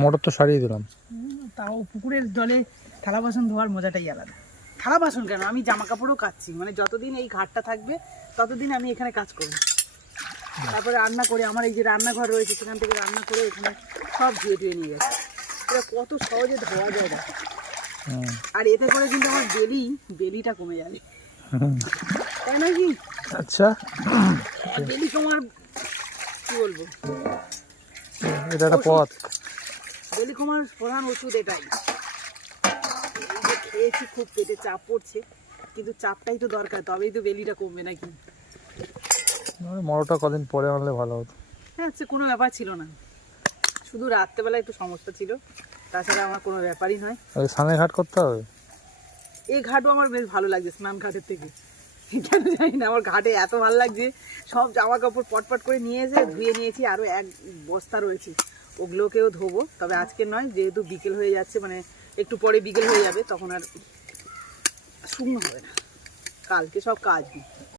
Motor তো সারিয়ে দিলাম। তাও পুকুরের জলে থালা বাসন ধোয়ার মজাটাই আলাদা। থালা বাসন কেন, আমি জামা কাপড়ও কাচ্ছি, মানে যতদিন এই ঘাটটা থাকবে ততদিন আমি এখানে কাজ করব। তারপরে রান্না করে, আমার এই যে রান্নাঘর রয়েছে সেখান থেকে রান্না করে এখানে সব ধুয়ে নিয়ে যাচ্ছে। এটা কত সহজে ধোয়া যায় না। আর এতে করে কিন্তু আমার বেলিটা কমে যাবে, তাই না কি? আচ্ছা, বেলি কমার কি বলবো, এটা একটা পথ। বেলি কমার প্রধান ওষুধ এটাই। এই যে খেয়েছি, খুব পেটে চাপ পড়ছে, কিন্তু চাপটাই তো দরকার, তবেই তো বেলিটা কমবে নাকি। মোটরটা কদিন পরে আনলে ভালো হতো। হ্যাঁ, আচ্ছা, কোনো ব্যাপার ছিল না, শুধু রাত্রেবেলা একটু সমস্যা ছিল, তাছাড়া আমার কোনো ব্যাপারই নয়। ওই স্নানের ঘাট করতে হবে। এই ঘাটও আমার বেশ ভালো লাগছে স্নান ঘাটের থেকে, কেন জানি না, আমার ঘাটে এত ভালো লাগছে। সব জামা কাপড় পটপট করে নিয়ে এসে ধুয়ে নিয়েছি, আরও এক বস্তা রয়েছে, ওগুলোকেও ধোবো। তবে আজকে নয়, যেহেতু বিকেল হয়ে যাচ্ছে, মানে একটু পরে বিকেল হয়ে যাবে, তখন আর শুকনো হবে না, কালকে সব কাজ।